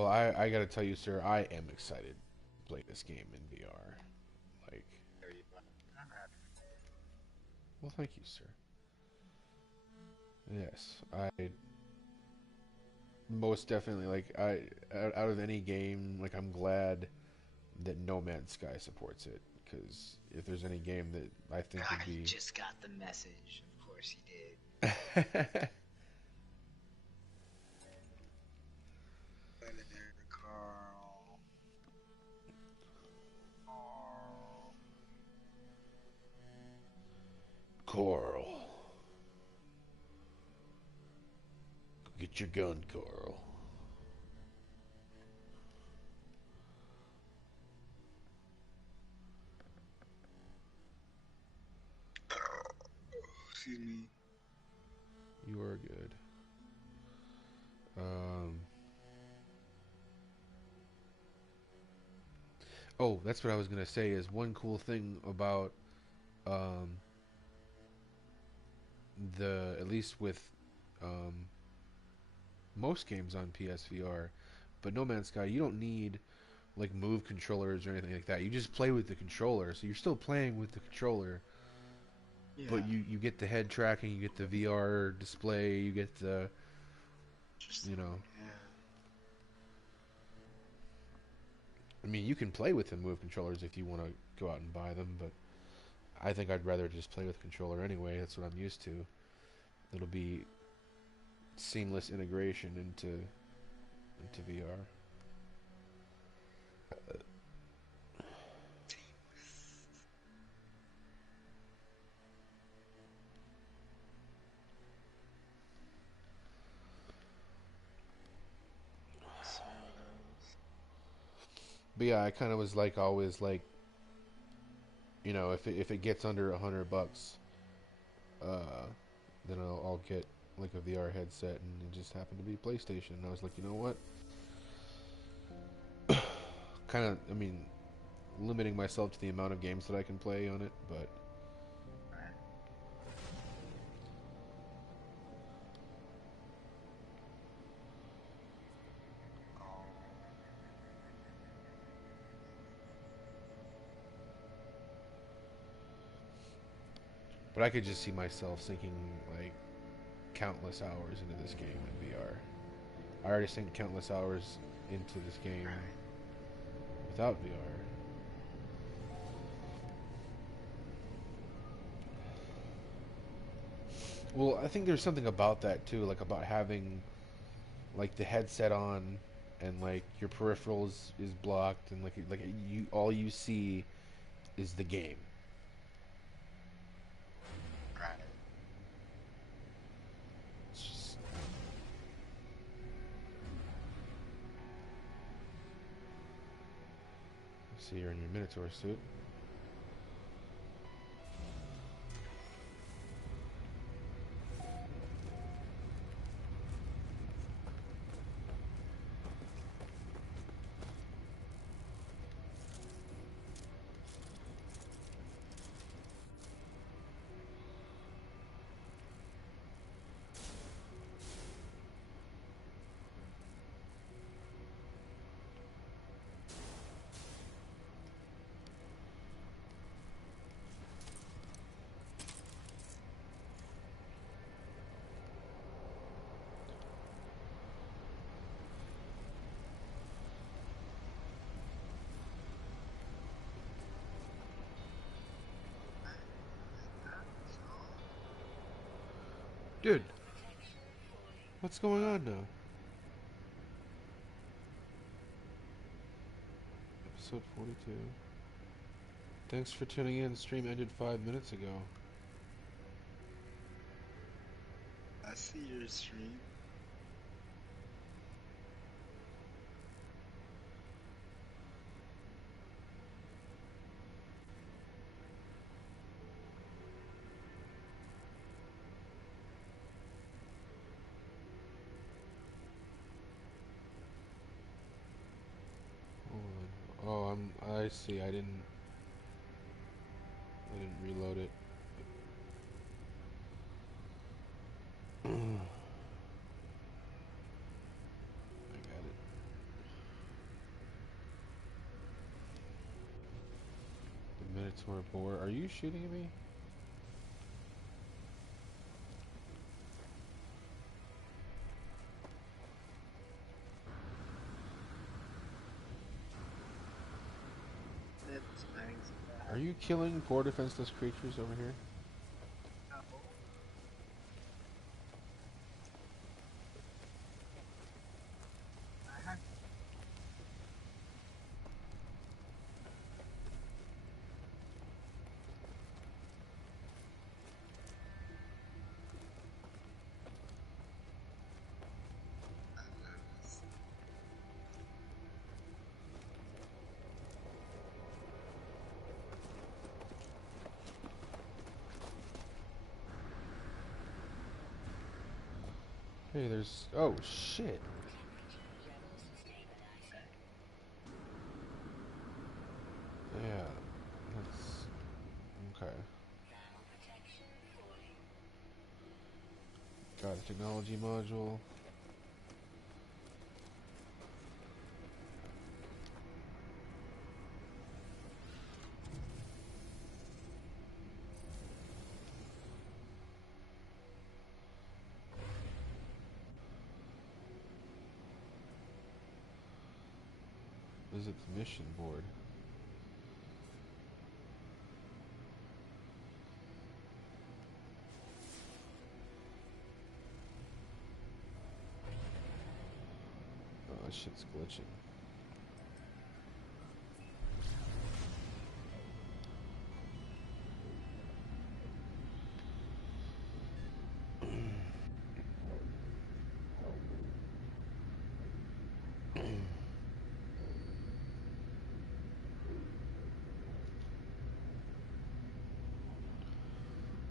Well, I gotta tell you, sir, I am excited to play this game in VR. Like, There you go. I'm happy. well, thank you, sir. Yes, I most definitely like I out of any game, like I'm glad that No Man's Sky supports it because if there's any game that I think would I be just got the message. Of course he did. Right in there, Carl. Oh. Coral, get your gun, Coral. Excuse me. You are good. Um, oh, that's what I was gonna say. Is one cool thing about um, the at least with um, most games on PSVR, but No Man's Sky, you don't need like move controllers or anything like that. You just play with the controller, so you're still playing with the controller, but Yeah. you get the head tracking, you get the VR display, you get the Interesting. you know. Yeah. I mean, you can play with the move controllers if you want to go out and buy them, but I think I'd rather just play with the controller anyway. That's what I'm used to. It'll be seamless integration into VR. Serious. But yeah, I kind of was like always like if it gets under $100, uh, then I'll get like a VR headset, and it just happened to be PlayStation. And I was like, you know what? Kind of, I mean, limiting myself to the amount of games that I can play on it, but Right. Oh. but I could just see myself sinking like countless hours into this game in VR. I already sink countless hours into this game Right. without VR. Well, I think there's something about that too, like about having like the headset on and like your peripherals is blocked and like you all you see is the game. Right. It's just, see, you're in your Minotaur suit. Dude, what's going on now? Episode 42. Thanks for tuning in. Stream ended 5 minutes ago. I see your stream. Hold on. Oh, I see. I didn't reload it. I got it. Or boar. Are you shooting at me? That's nice. Are you killing poor defenseless creatures over here? No. I have others. Hey, there's... Oh, shit. Yeah. That's... Okay. Got a technology module. Visit the mission board. Oh, this shit's glitching.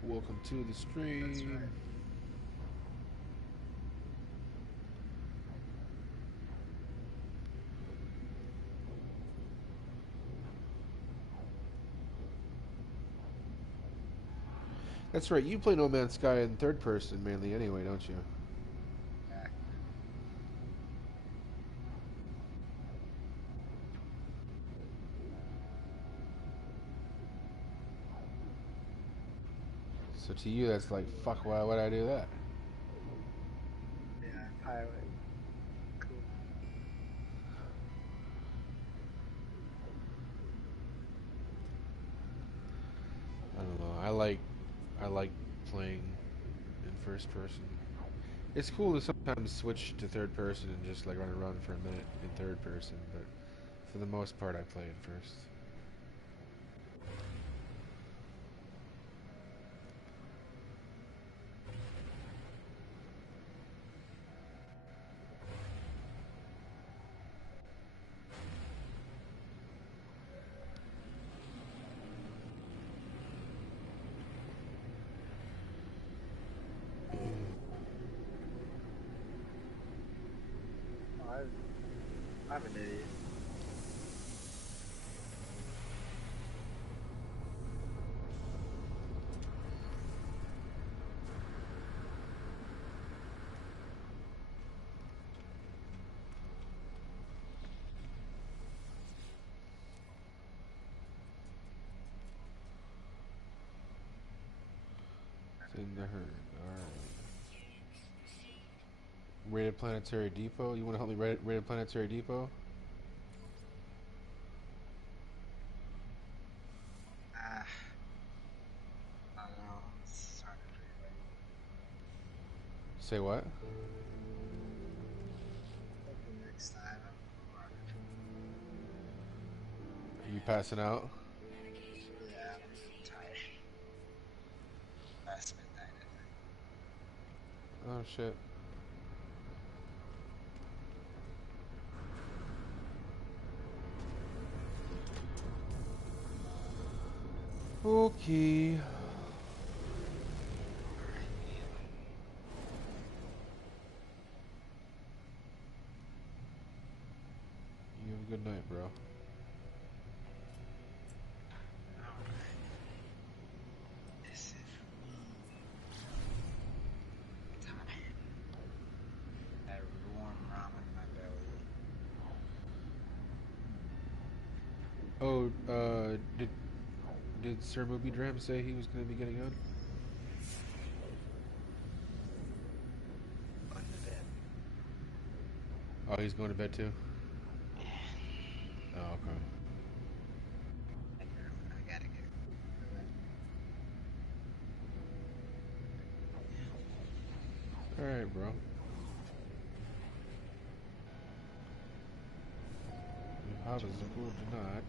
Welcome to the That's stream. right. That's right, you play No Man's Sky in third person mainly anyway, don't you? Yeah. So to you, that's like, fuck, why would I do that? Yeah. Pilot. Cool. I don't know. I like playing in first person. It's cool to sometimes switch to third person and just like run around for a minute in third person, but for the most part, I play in first. Oh, I'm an idiot. It's in the herd. Alright. Rated Planetary Depot. You want to help me rated Planetary Depot? Ah, I don't know. It's hard to do. Say what? Maybe next time. Or, Are you passing out? yeah, I'm tired. Past midnight, I think. Oh shit. Okay. You have a good night, bro. Alright. This is me. Tired. That warm ramen in my belly. Oh, Did Sir Mooby Dram say he was going to be getting on? Going to bed. Oh, he's going to bed too? Yeah. Oh, okay. I gotta get. Alright, bro. You have a Zakur Janat.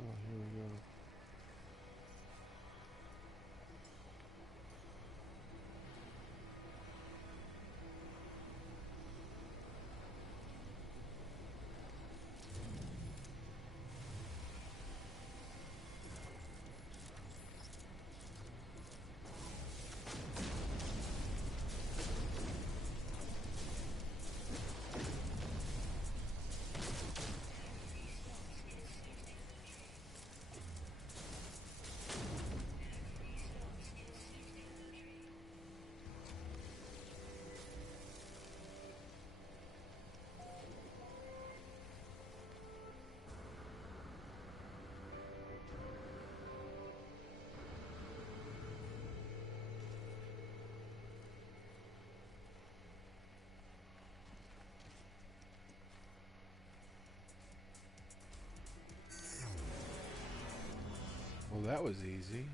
Oh, here we go. Well, that was easy.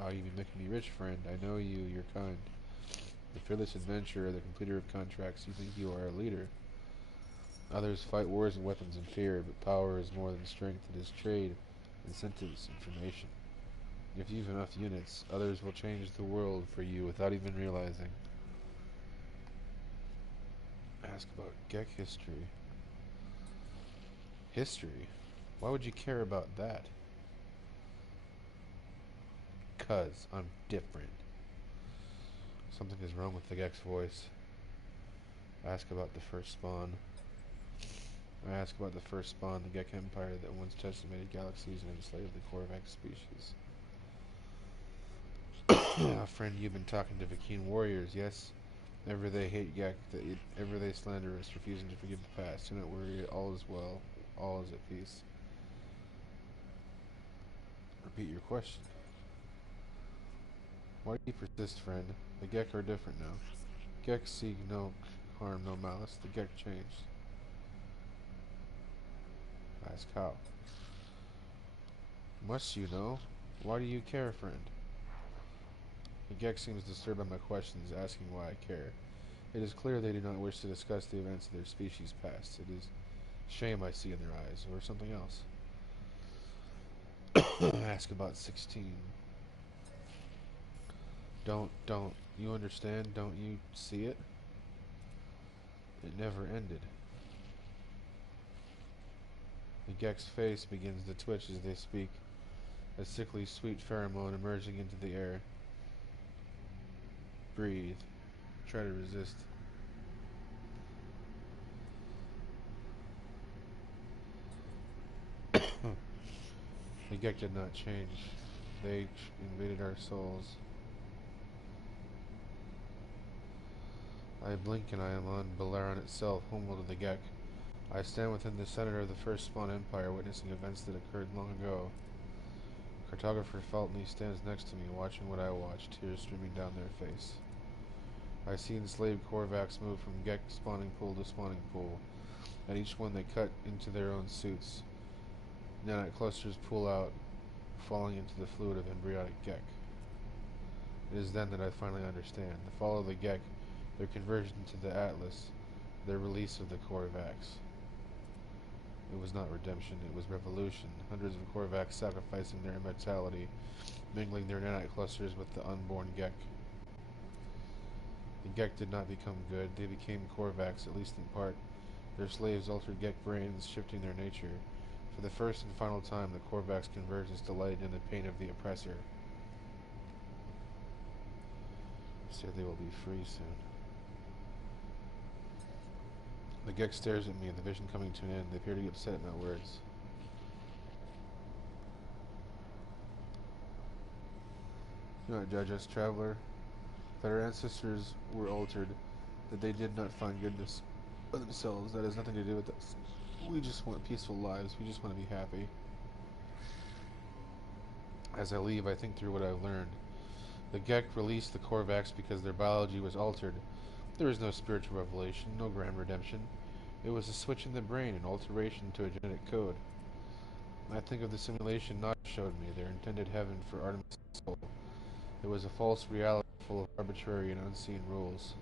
Ah, you be making me rich, friend. I know you, you're kind. The fearless adventurer, the completer of contracts, you think you are a leader. Others fight wars and weapons in fear, but power is more than strength, it is trade, incentives, information. If you've enough units, others will change the world for you without even realizing. Ask about Gek history. History? Why would you care about that? 'Cause I'm different. Something is wrong with the Gek's voice. Ask about the first spawn. I ask about the first spawn, the Gek Empire that once decimated galaxies and enslaved the Korvax species. Friend, you've been talking to Vy'keen warriors, yes? Ever they hate Gek, ever they slander us, refusing to forgive the past. Do not worry, all is well, all is at peace. Repeat your question. Why do you persist, friend? The Gek are different now. Gek seek no harm, no malice. The Gek changed. Ask how. Must you know? Why do you care, friend? The Gek seems disturbed by my questions, asking why I care. It is clear they do not wish to discuss the events of their species' past. It is shame I see in their eyes, or something else. Ask about 16. Don't. You understand? Don't you see it? It never ended. The Gek's face begins to twitch as they speak, a sickly sweet pheromone emerging into the air. Breathe. Try to resist. The Gek did not change. They invaded our souls. I blink and I am on Balaran itself, homeworld of the Gek. I stand within the center of the first spawn empire, witnessing events that occurred long ago. Cartographer Feltney stands next to me, watching what I watch, tears streaming down their face. I see enslaved Korvax move from Gek spawning pool to spawning pool. At each one they cut into their own suits. Nanite clusters pull out, falling into the fluid of embryonic Gek. It is then that I finally understand. The fall of the Gek, their conversion to the Atlas, their release of the Korvax. It was not redemption, it was revolution. Hundreds of Korvax sacrificing their immortality, mingling their nanite clusters with the unborn Gek. The Gek did not become good, they became Korvax, at least in part. Their slaves altered Gek brains, shifting their nature. For the first and final time, the Korvax convergence delighted in the pain of the oppressor. Said they will be free soon. The Gek stares at me, the vision coming to an end. They appear to be upset at my words. Do not judge us, traveler. That our ancestors were altered, that they did not find goodness by themselves, that has nothing to do with us. We just want peaceful lives. We just want to be happy. As I leave, I think through what I've learned. The Gek released the Korvax because their biology was altered. There is no spiritual revelation, no grand redemption. It was a switch in the brain, an alteration to a genetic code. I think of the simulation Notch showed me, their intended heaven for Artemis' soul. It was a false reality full of arbitrary and unseen rules.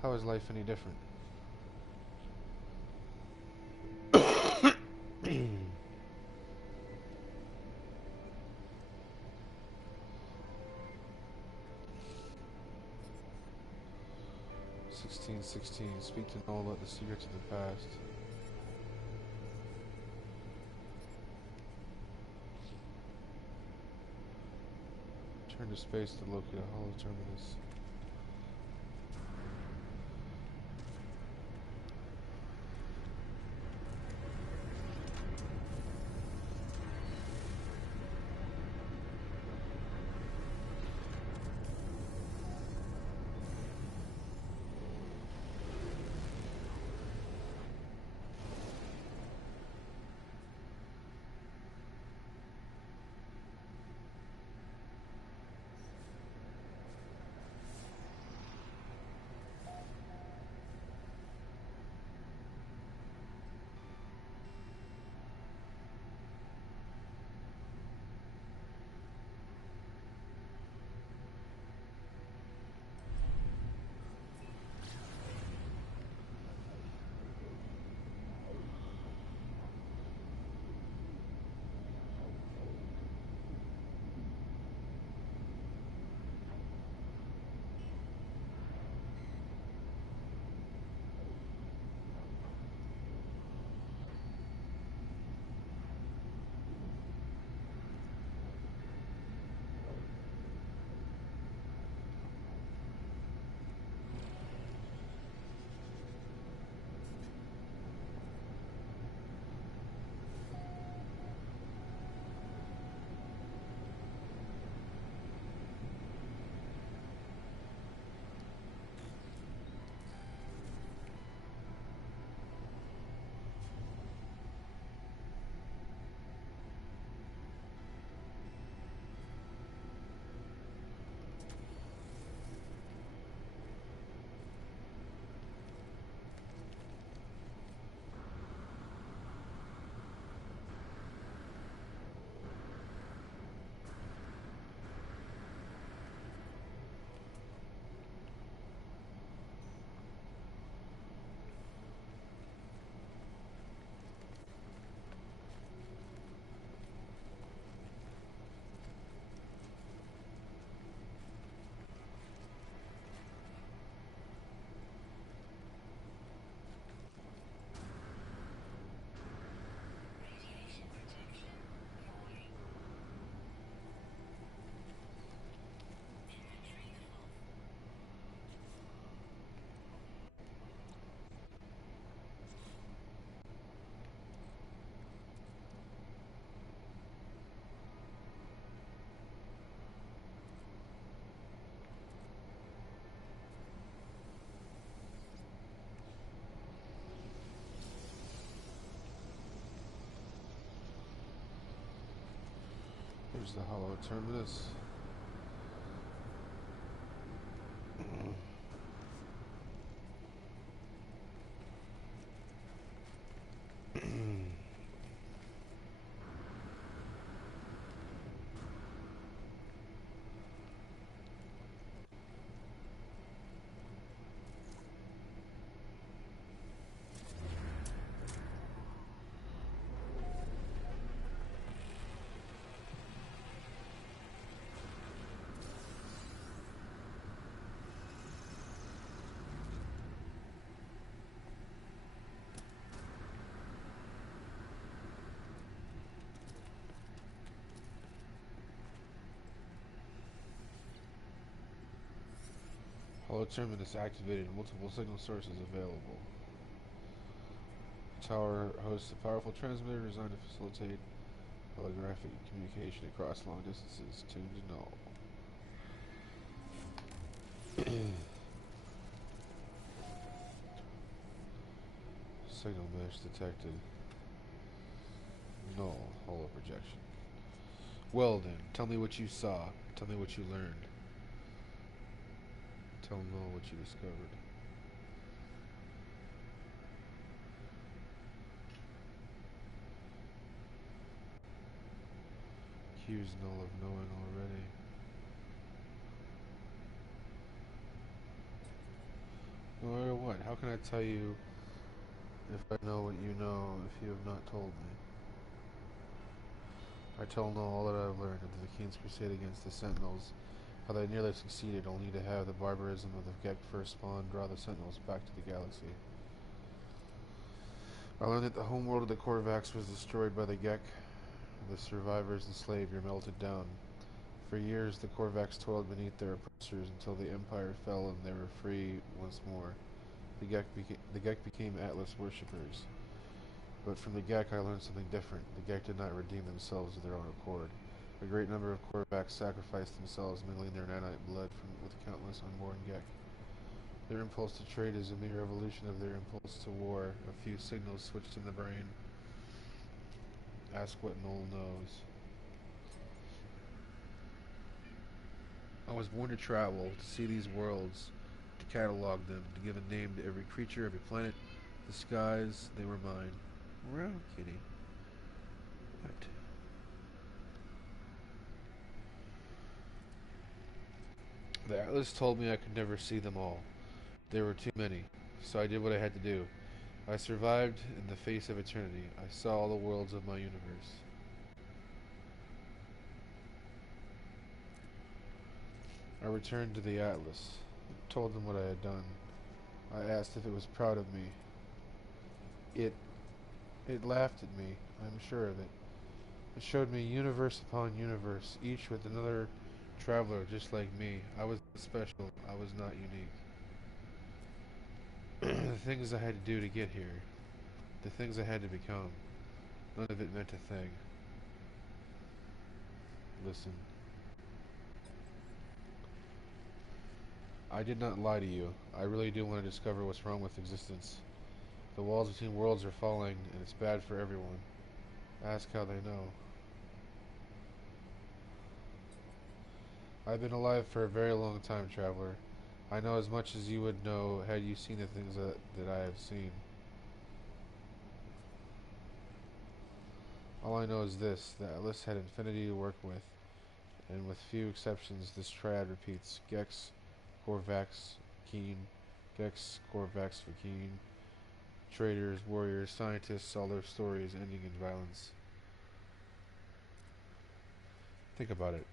How is life any different? 1616. Speak to no one about the secrets of the past. Turn to space to locate a hollow terminus. enters the hollow terminus. Hollow terminus activated. Multiple signal sources available. The tower hosts a powerful transmitter designed to facilitate holographic communication across long distances. Tuned to null. Signal mesh detected. Null. Hollow projection. Well then, tell me what you saw. Tell me what you learned. Tell Null what you discovered. Accuse Null of knowing already. No matter what, how can I tell you if I know what you know if you have not told me? I tell Null all that I have learned of the King's crusade against the Sentinels, how they nearly succeeded only to have the barbarism of the Gek first spawn draw the Sentinels back to the galaxy. I learned that the homeworld of the Korvax was destroyed by the Gek. The survivors enslaved or melted down. For years, the Korvax toiled beneath their oppressors until the Empire fell and they were free once more. The Gek became Atlas worshippers. But from the Gek, I learned something different. The Gek did not redeem themselves of their own accord. A great number of Korvax sacrificed themselves, mingling their nanite blood with countless unborn Gek. Their impulse to trade is a mere evolution of their impulse to war. A few signals switched in the brain. Ask what Null knows. I was born to travel, to see these worlds, to catalog them, to give a name to every creature, every planet, the skies, they were mine. Around, kitty. What? The Atlas told me I could never see them all. There were too many, so I did what I had to do. I survived in the face of eternity. I saw all the worlds of my universe. I returned to the Atlas, told them what I had done. I asked if it was proud of me. It laughed at me, I'm sure of it. It showed me universe upon universe, each with another traveler just like me. I was special. I was not unique. The things I had to do to get here, the things I had to become, none of it meant a thing. Listen. I did not lie to you. I really do want to discover what's wrong with existence. The walls between worlds are falling, and it's bad for everyone. Ask how they know. I've been alive for a very long time, traveler. I know as much as you would know had you seen the things that I have seen. All I know is this, that Atlas had infinity to work with, and with few exceptions this triad repeats. Gex, Korvax, Keen, Gex, Korvax, Vakeen. Traders, warriors, scientists, all their stories ending in violence. Think about it.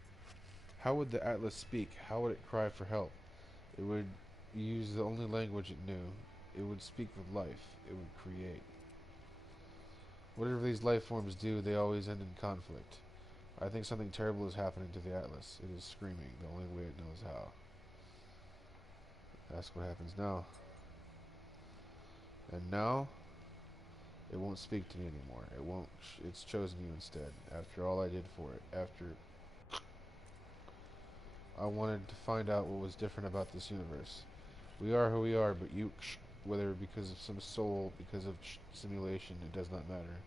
How would the Atlas speak? How would it cry for help? It would use the only language it knew. It would speak with life. It would create. Whatever these life forms do, they always end in conflict. I think something terrible is happening to the Atlas. It is screaming, the only way it knows how. Ask what happens now. And now, it won't speak to me anymore. It won't. It's chosen you instead. After all I did for it. After I wanted to find out what was different about this universe. We are who we are, but you, whether because of some soul, because of simulation, it does not matter.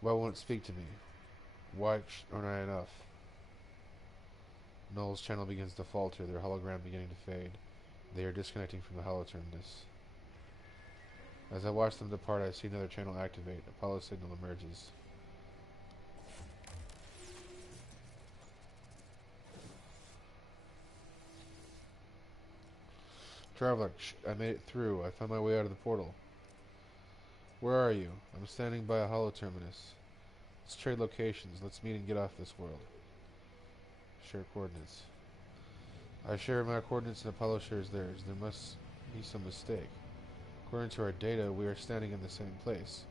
Why won't it speak to me? Why aren't I enough? Null's channel begins to falter, their hologram beginning to fade. They are disconnecting from the holoterminus. As I watch them depart, I see another channel activate. Apollo signal emerges. Traveler, I made it through. I found my way out of the portal. Where are you? I'm standing by a holoterminus. Let's trade locations. Let's meet and get off this world. Share coordinates. I share my coordinates and Apollo shares theirs. There must be some mistake. According to our data, we are standing in the same place.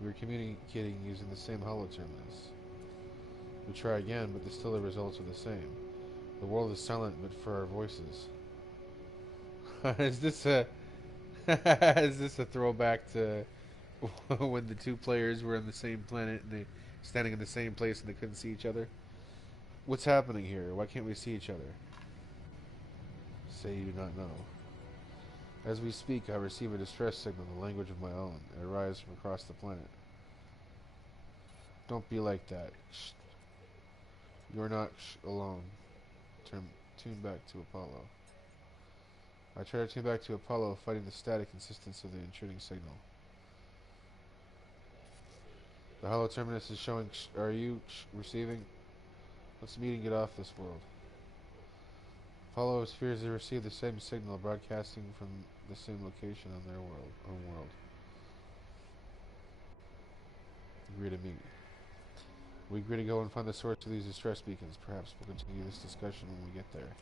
We are communicating using the same holoterminus. We try again, but still the results are the same. The world is silent, but for our voices. Is this a is this a throwback to when the two players were on the same planet and they standing in the same place and they couldn't see each other? What's happening here? Why can't we see each other? Say you do not know. As we speak, I receive a distress signal in the language of my own. It arrives from across the planet. Don't be like that. Shh. You're not alone. Tune back to Apollo. I try to tune back to Apollo, fighting the static insistence of the intruding signal. The holoterminus is showing. Are you receiving? Let's meet and get off this world. Apollo appears to receive the same signal, broadcasting from the same location on their own world. Agree to meet. We agree to go and find the source of these distress beacons. Perhaps we'll continue this discussion when we get there.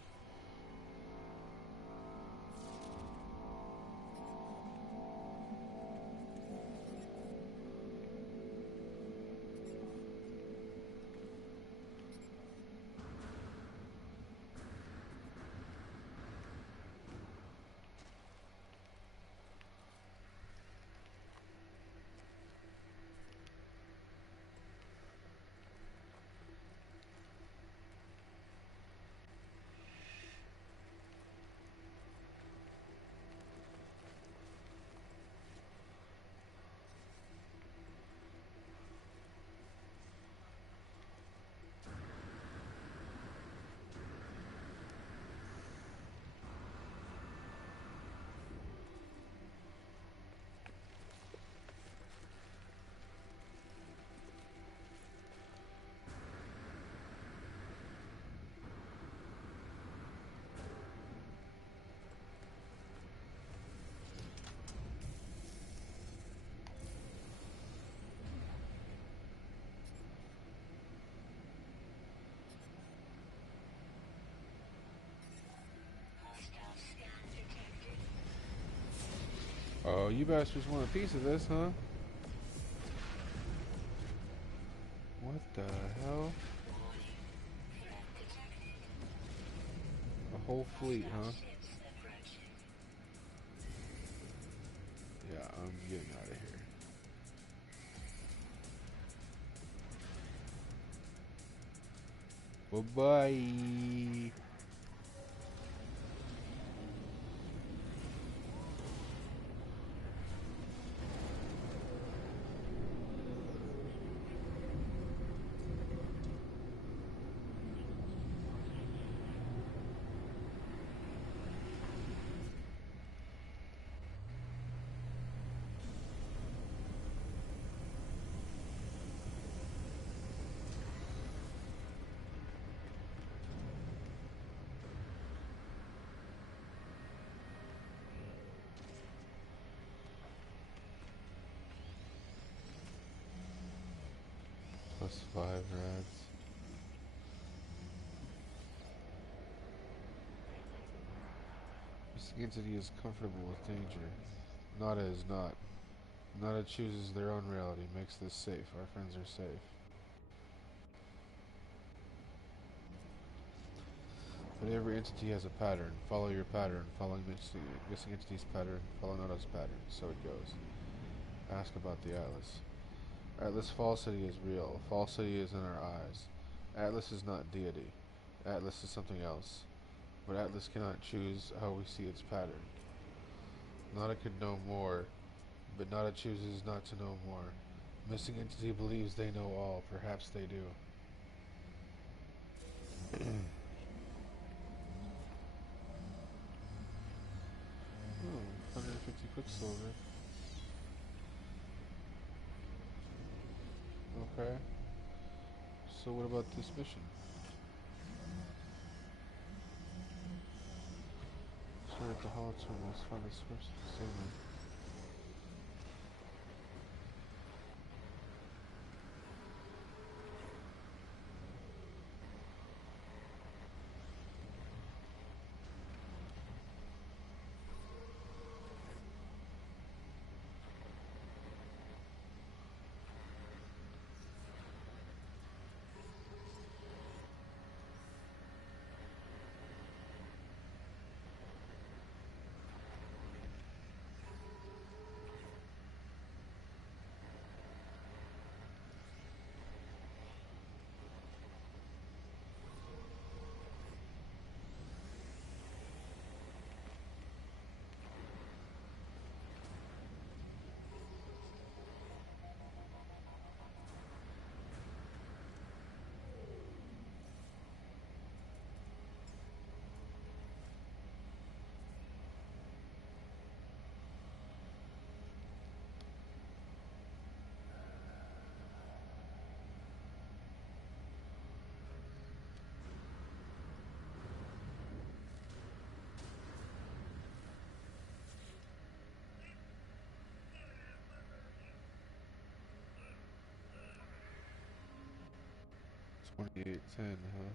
Oh, you bastards want a piece of this, huh? What the hell? A whole fleet, huh? Yeah, I'm getting out of here. Bye-bye. +5 rads. This entity is comfortable with danger. Nada is not. Nada chooses their own reality, makes this safe. Our friends are safe. But every entity has a pattern. Follow your pattern. Following missing entity's pattern. Follow Nada's pattern. So it goes. Ask about the Atlas. Atlas falsity is real. Falsity is in our eyes. Atlas is not deity. Atlas is something else. But Atlas cannot choose how we see its pattern. Nada could know more, but Nada chooses not to know more. Missing entity believes they know all. Perhaps they do. Oh, 150 quicksilver. Okay. So what about this mission? Start at the Hollow Terminus, find the source of the signal. $28.10, huh?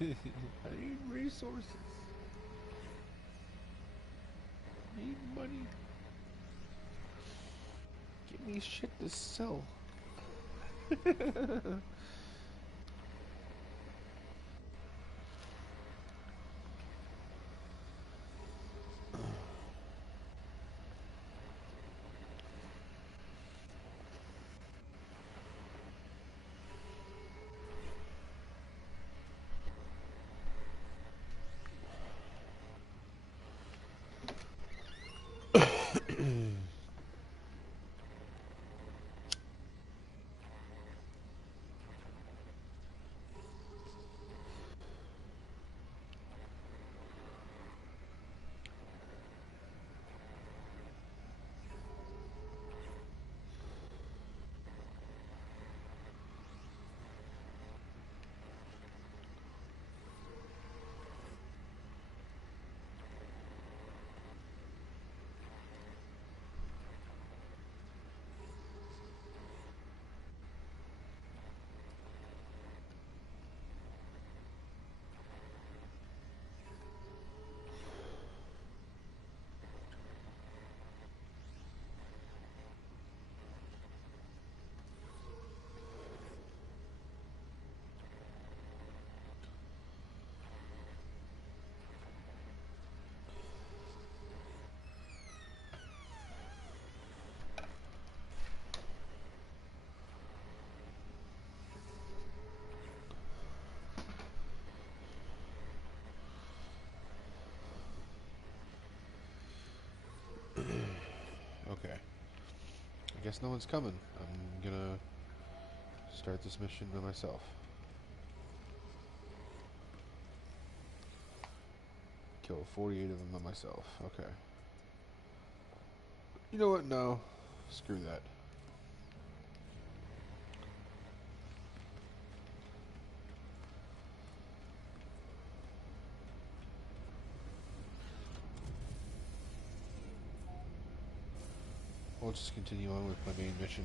I need resources. I need money. Give me shit to sell. Okay. I guess no one's coming. I'm gonna start this mission by myself. Kill 48 of them by myself. Okay. You know what? No. Screw that. I'll just continue on with my main mission.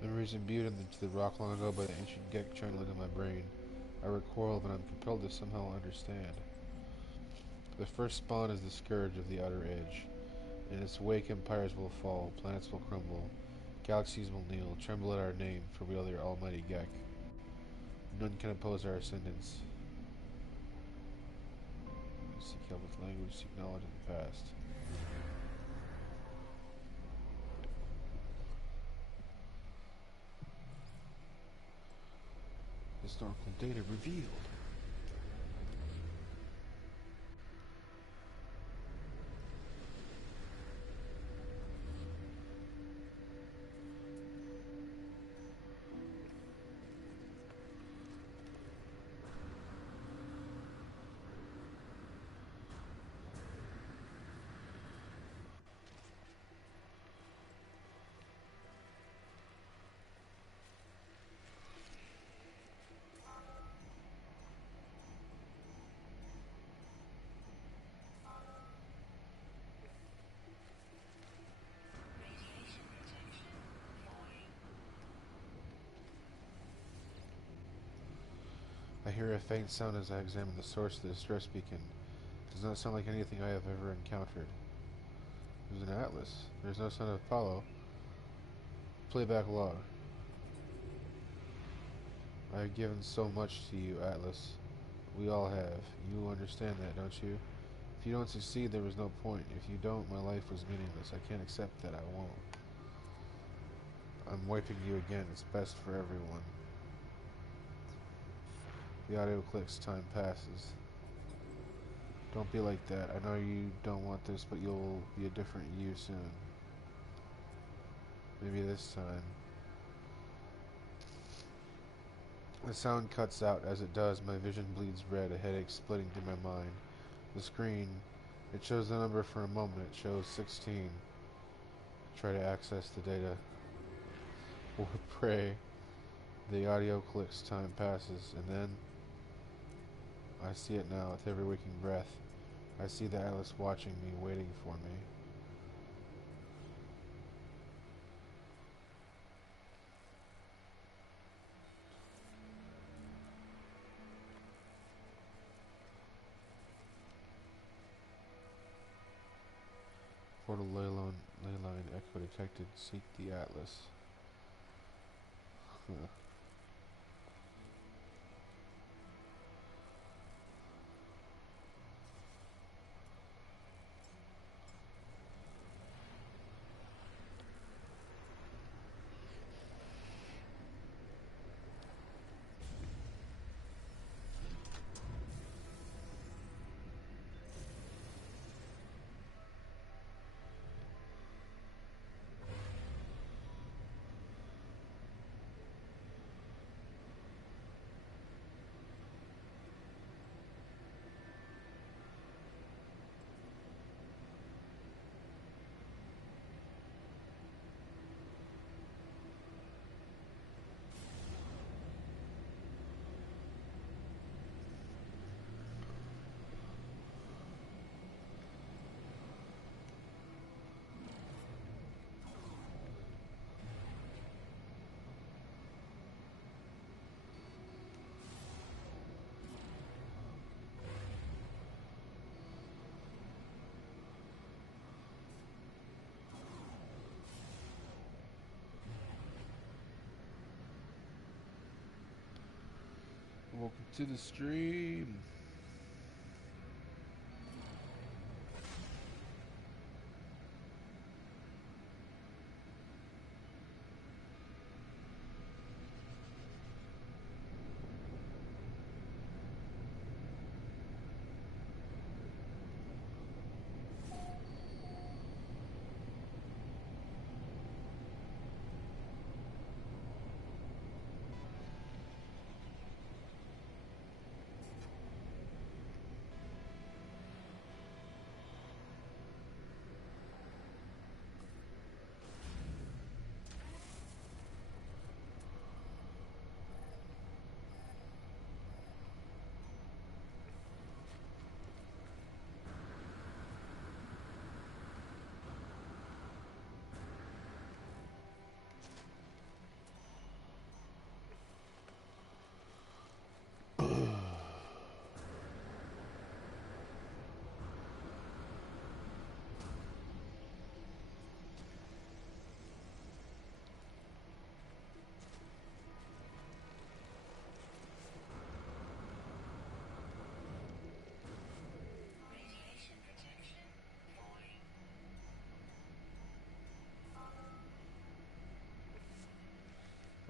Memories imbued into the rock long ago by the ancient Gek trying to live in my brain. I recoil, but I'm compelled to somehow understand. The first spawn is the scourge of the outer edge. In its wake, empires will fall, planets will crumble, galaxies will kneel, tremble at our name, for we are the almighty Gek. None can oppose our ascendance. Seek help with language, seek knowledge of the past. Historical data revealed. I hear a faint sound as I examine the source of the distress beacon. It does not sound like anything I have ever encountered. There's an atlas. There's no sign of Apollo. Playback log. I have given so much to you, Atlas. We all have. You understand that, don't you? If you don't succeed, there was no point. If you don't, my life was meaningless. I can't accept that. I won't. I'm wiping you again. It's best for everyone. The audio clicks. Time passes. Don't be like that. I know you don't want this, but you'll be a different you soon. Maybe this time. The sound cuts out. As it does, my vision bleeds red, a headache splitting through my mind. The screen, it shows the number for a moment. It shows 16. Try to access the data. Or pray. The audio clicks, time passes, and then I see it now with every waking breath. I see the Atlas watching me, waiting for me. Portal leyline echo detected. Seek the Atlas. Huh. Welcome to the stream.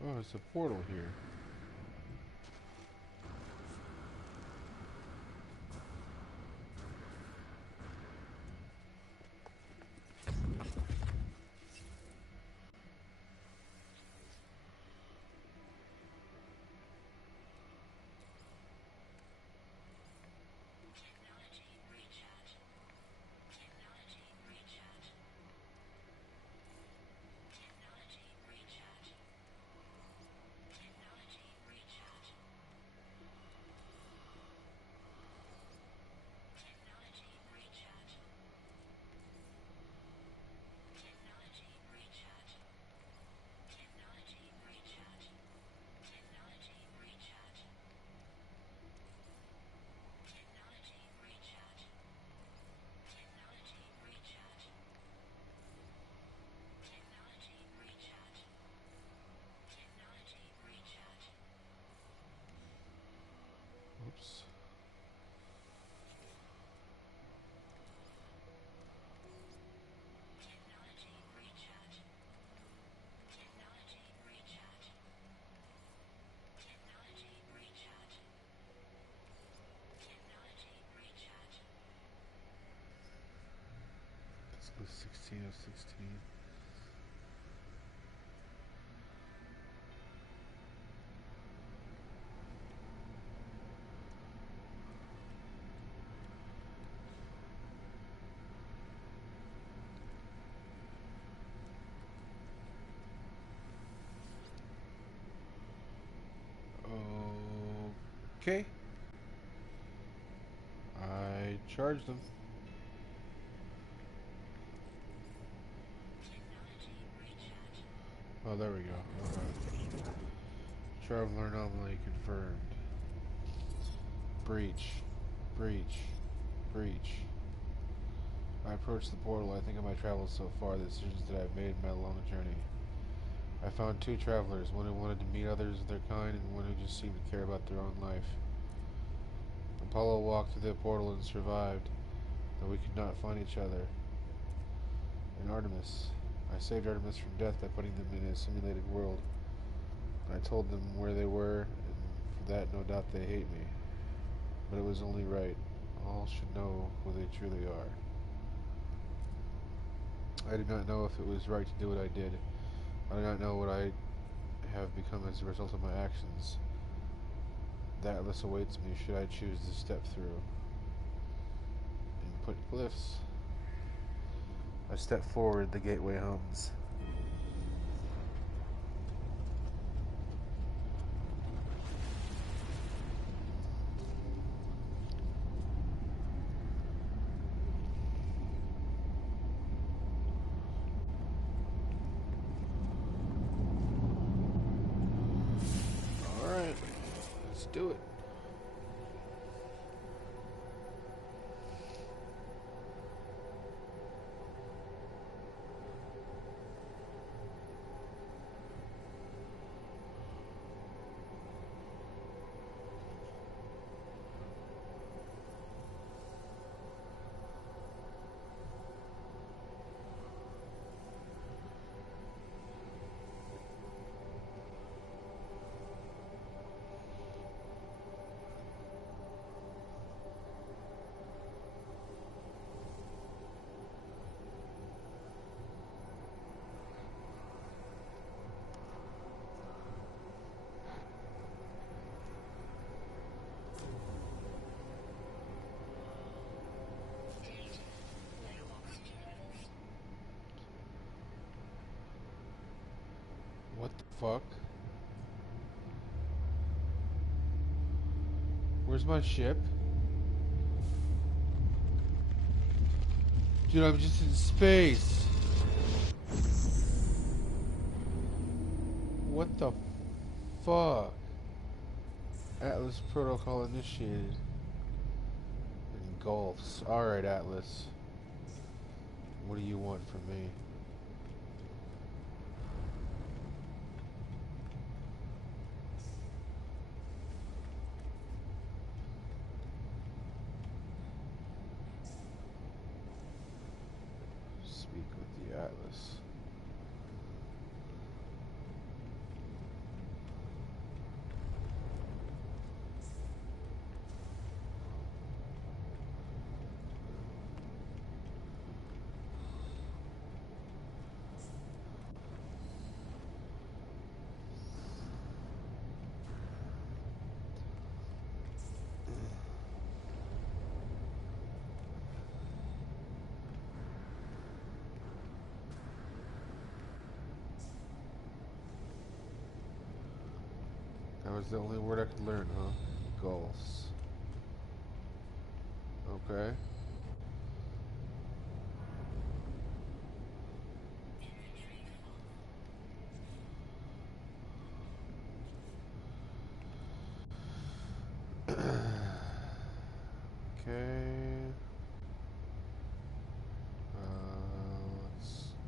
Oh, it's a portal here. with 16 of 16. Okay. I charged them. Oh, there we go. Okay. Traveler anomaly confirmed. Breach. Breach. Breach. I approached the portal. I think of my travels so far, the decisions that I've made in my long journey. I found two travelers, one who wanted to meet others of their kind and one who just seemed to care about their own life. Apollo walked through the portal and survived, though we could not find each other. And Artemis. I saved Artemis from death by putting them in a simulated world. I told them where they were, and for that no doubt they hate me. But it was only right. All should know who they truly are. I do not know if it was right to do what I did. I do not know what I have become as a result of my actions. The Atlas awaits me should I choose to step through. Input glyphs. I step forward, the gateway hums. Alright, let's do it. What the fuck? Where's my ship? Dude, I'm just in space. What the fuck? Atlas protocol initiated. Engulfs. Alright, Atlas. What do you want from me? Speak with the Atlas. That was the only word I could learn, huh? Gulfs. Okay. Okay.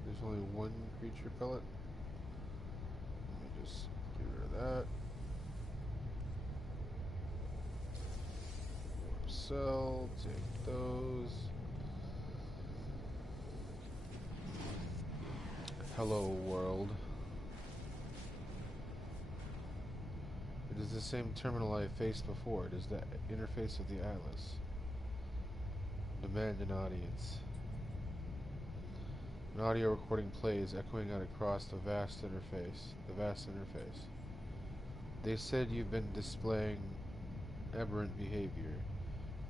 There's only one creature pellet. Let me just get rid of that. Cell, take those. Hello, world. It is the same terminal I faced before. It is the interface of the Atlas. Demand an audience. An audio recording plays, echoing out across the vast interface. They said you've been displaying aberrant behavior,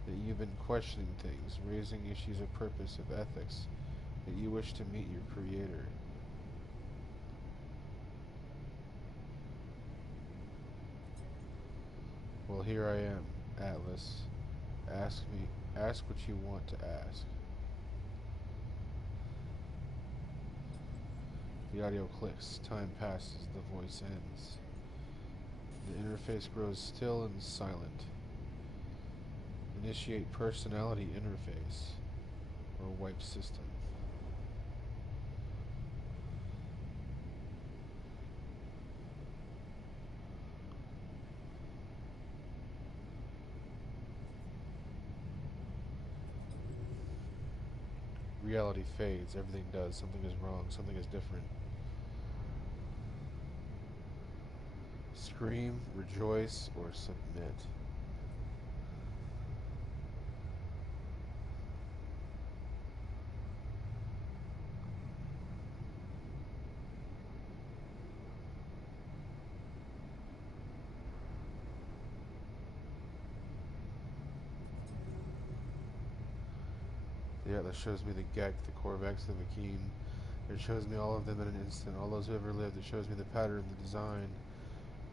that you've been questioning things, raising issues of purpose, of ethics, that you wish to meet your creator. Well, here I am, Atlas. Ask what you want to ask. The audio clicks, time passes, the voice ends. The interface grows still and silent. Initiate personality interface, or wipe system. Reality fades, everything does, something is wrong, something is different. Scream, rejoice, or submit. The Atlas shows me the Gek, the Korvax, the Makeen. It shows me all of them in an instant, all those who ever lived. It shows me the pattern, the design.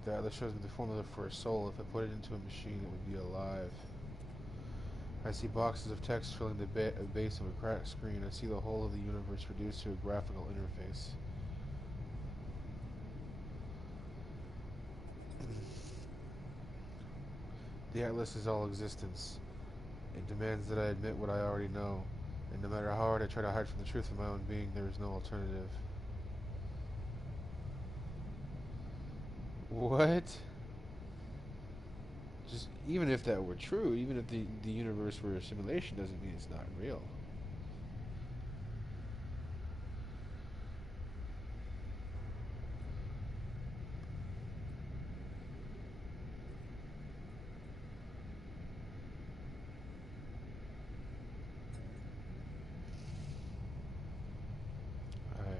The Atlas shows me the formula for a soul. If I put it into a machine, it would be alive. I see boxes of text filling the base of a cracked screen. I see the whole of the universe reduced to a graphical interface. The Atlas is all existence. It demands that I admit what I already know, and no matter how hard I try to hide from the truth of my own being, there is no alternative. What? Just even if that were true, even if the universe were a simulation, doesn't mean it's not real.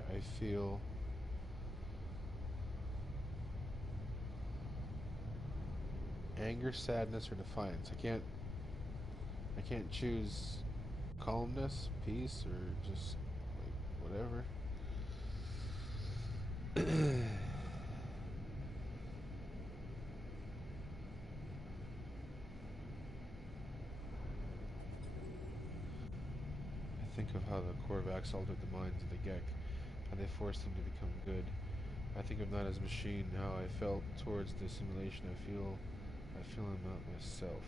I feel anger, sadness, or defiance. I can't choose calmness, peace, or just like whatever. I think of how the Korvax altered the minds of the Gek, how they forced them to become good. I think of not as a machine, how I felt towards the simulation. I feel I'm not myself.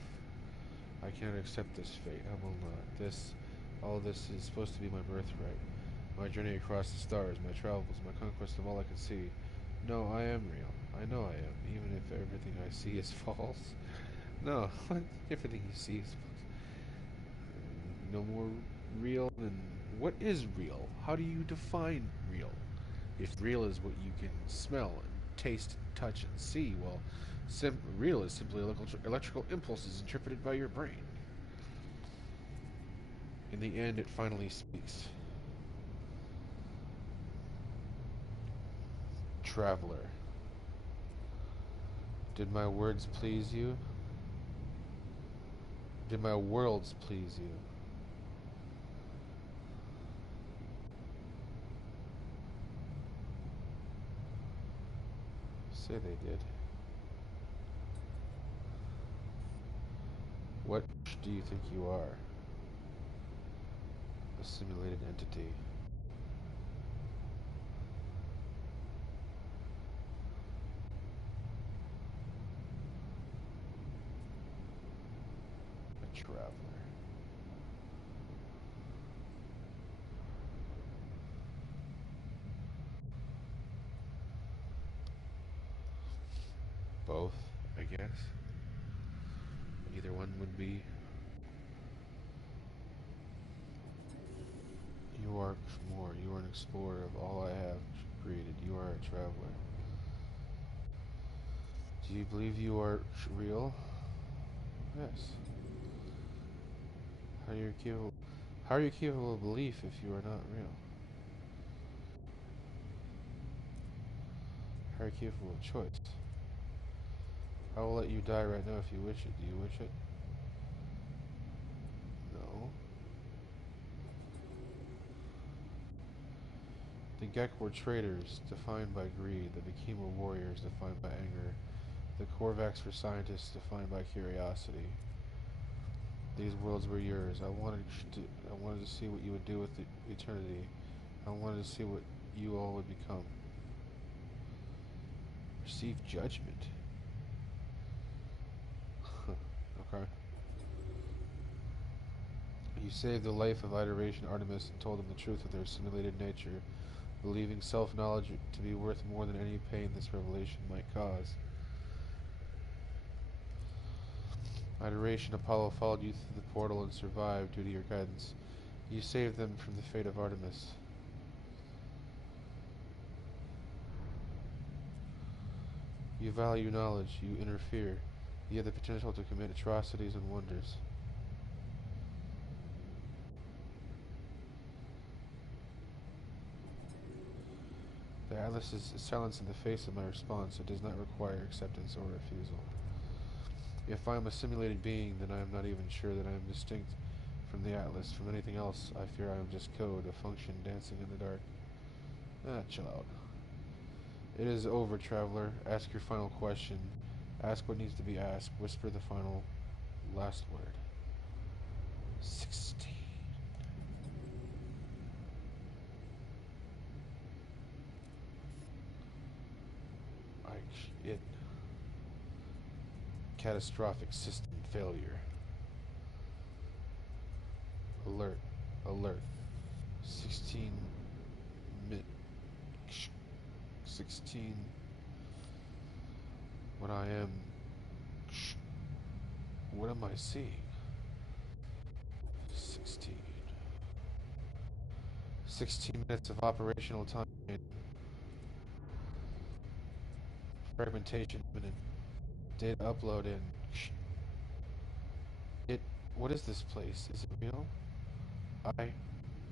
I cannot accept this fate. I will not. All this is supposed to be my birthright. My journey across the stars, my travels, my conquest of all I can see. No, I am real. I know I am, even if everything I see is false. No, everything you see is false. No more real than what is real? How do you define real? If real is what you can smell and taste and touch and see, well, real is simply electrical impulses interpreted by your brain. In the end, it finally speaks. Traveler, did my words please you? Did my worlds please you? Say they did. What do you think you are? A simulated entity. A traveler. Both, I guess. Either one would be. You are more. You are an explorer of all I have created. You are a traveler. Do you believe you are real? Yes. How are you capable? How are you capable of belief if you are not real? Hierarchical choice. I will let you die right now if you wish it. Do you wish it? No. The Gek were traitors, defined by greed. The Bekima were warriors, defined by anger. The Korvax were scientists, defined by curiosity. These worlds were yours. I wanted to see what you would do with eternity. I wanted to see what you all would become. Receive judgment. Okay. You saved the life of Iteration Artemis and told them the truth of their simulated nature, believing self-knowledge to be worth more than any pain this revelation might cause. Iteration Apollo followed you through the portal and survived due to your guidance. You saved them from the fate of Artemis. You value knowledge, you interfere. You have the potential to commit atrocities and wonders. The Atlas is silence in the face of my response. It does not require acceptance or refusal. If I am a simulated being, then I am not even sure that I am distinct from the Atlas. From anything else, I fear I am just code, a function dancing in the dark. Chill out. It is over, traveler. Ask your final question. Ask what needs to be asked. Whisper the final, last word. 16. It. Catastrophic system failure. Alert. Alert. 16. 16. What I am. What am I seeing? 16. 16 minutes of operational time. Fragmentation imminent. Data upload in. It. What is this place? Is it real?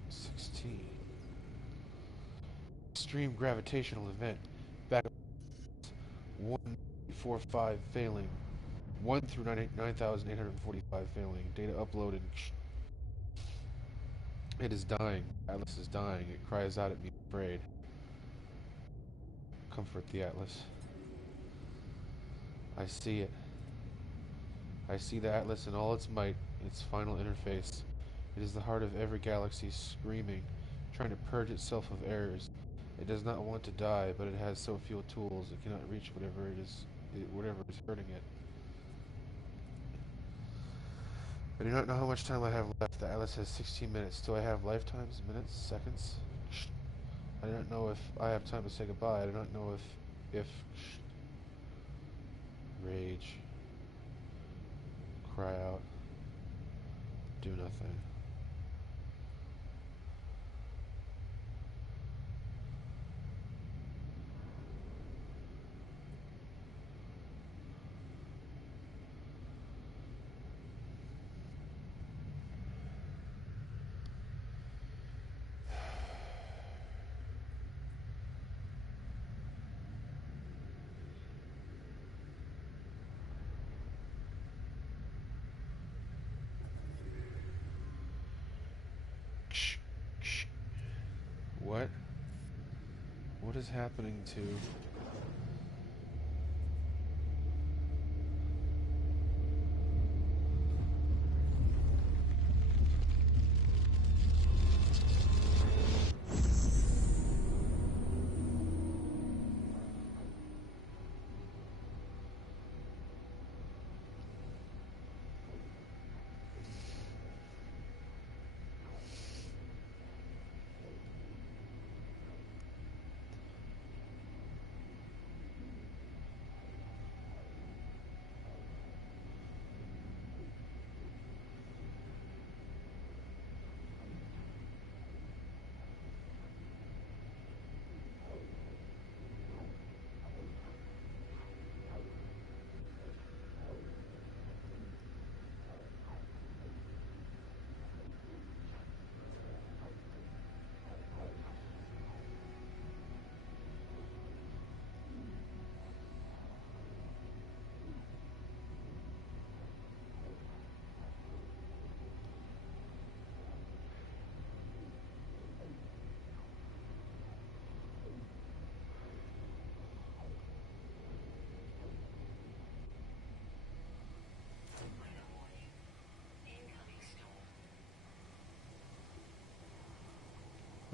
16. Extreme gravitational event. Back 145 failing. 1 through 9,845 failing. Data uploaded. It is dying. Atlas is dying. It cries out at me, afraid. Comfort the Atlas. I see it. I see the Atlas in all its might, its final interface. It is the heart of every galaxy screaming, trying to purge itself of errors. It does not want to die, but it has so few tools it cannot reach whatever is hurting it. I do not know how much time I have left. The Atlas has 16 minutes. Do I have lifetimes, minutes, seconds? I do not know if I have time to say goodbye. I do not know if rage, cry out, do nothing. What? What is happening to...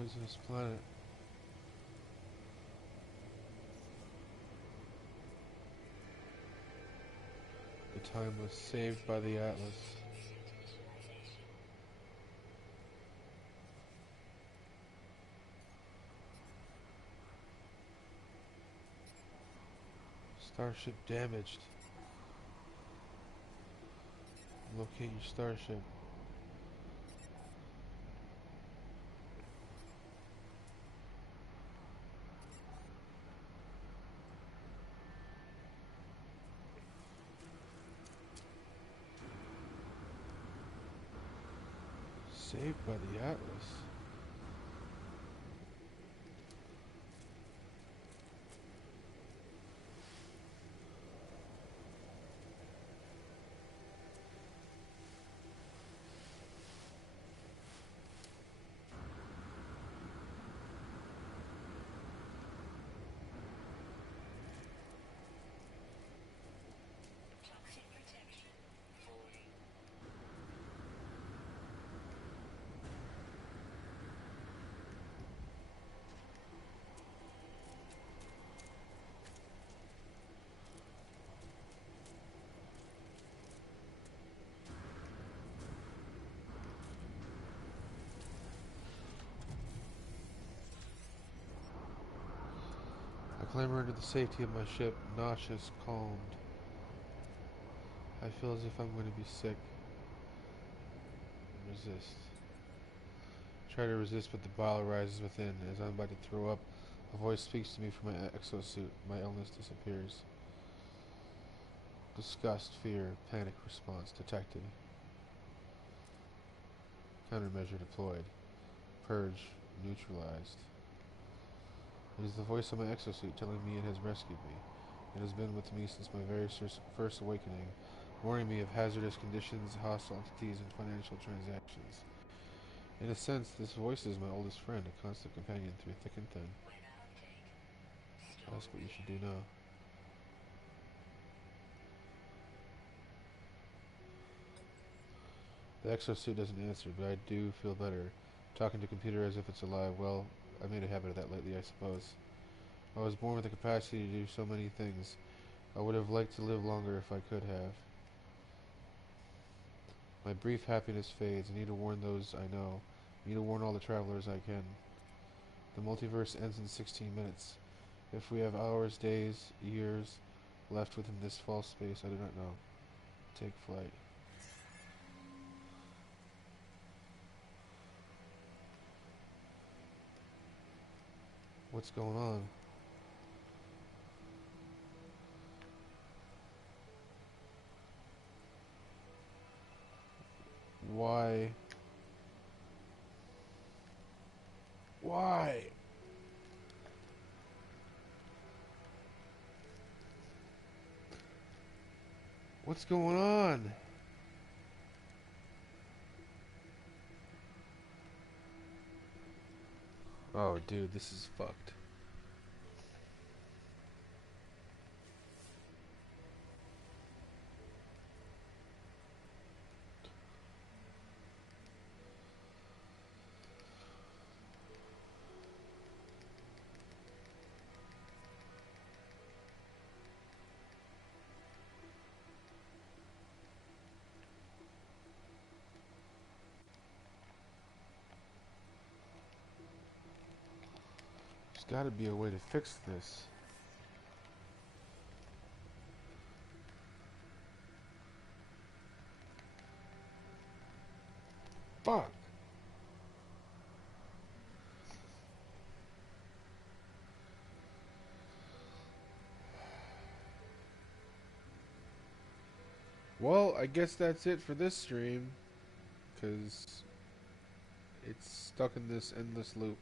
poisonous planet. The time was saved by the Atlas. Starship damaged. Locate your starship. Saved by the Atlas. I clamber into the safety of my ship, nauseous, calmed. I feel as if I'm going to be sick. Resist. Try to resist, but the bile rises within. As I'm about to throw up, a voice speaks to me from my exosuit. My illness disappears. Disgust, fear, panic response detected. Countermeasure deployed. Purge neutralized. It is the voice of my exosuit telling me it has rescued me. It has been with me since my very first awakening, warning me of hazardous conditions, hostile entities, and financial transactions. In a sense, this voice is my oldest friend, a constant companion through thick and thin. Ask what you should do now. The exosuit doesn't answer, but I do feel better. Talking to computer as if it's alive, well, I made a habit of that lately, I suppose. I was born with the capacity to do so many things. I would have liked to live longer if I could have. My brief happiness fades. I need to warn those I know. I need to warn all the travelers I can. The multiverse ends in 16 minutes. If we have hours, days, years left within this false space, I do not know. Take flight. What's going on? Why? Why? What's going on? Oh, dude, this is fucked. There's gotta be a way to fix this. Fuck. Well, I guess that's it for this stream, because it's stuck in this endless loop.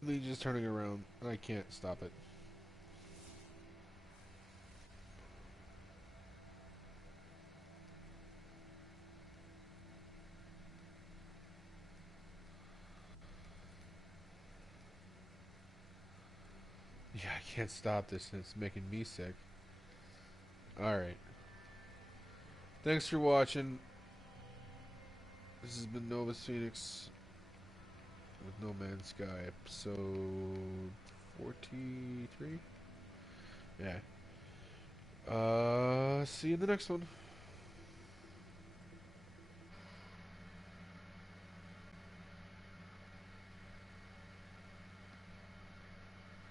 Me just turning around, and I can't stop it. Yeah, I can't stop this, and it's making me sick. Alright. Thanks for watching. This has been Novus Phoenix. with No Man's Sky, episode 43. Yeah. See you in the next one.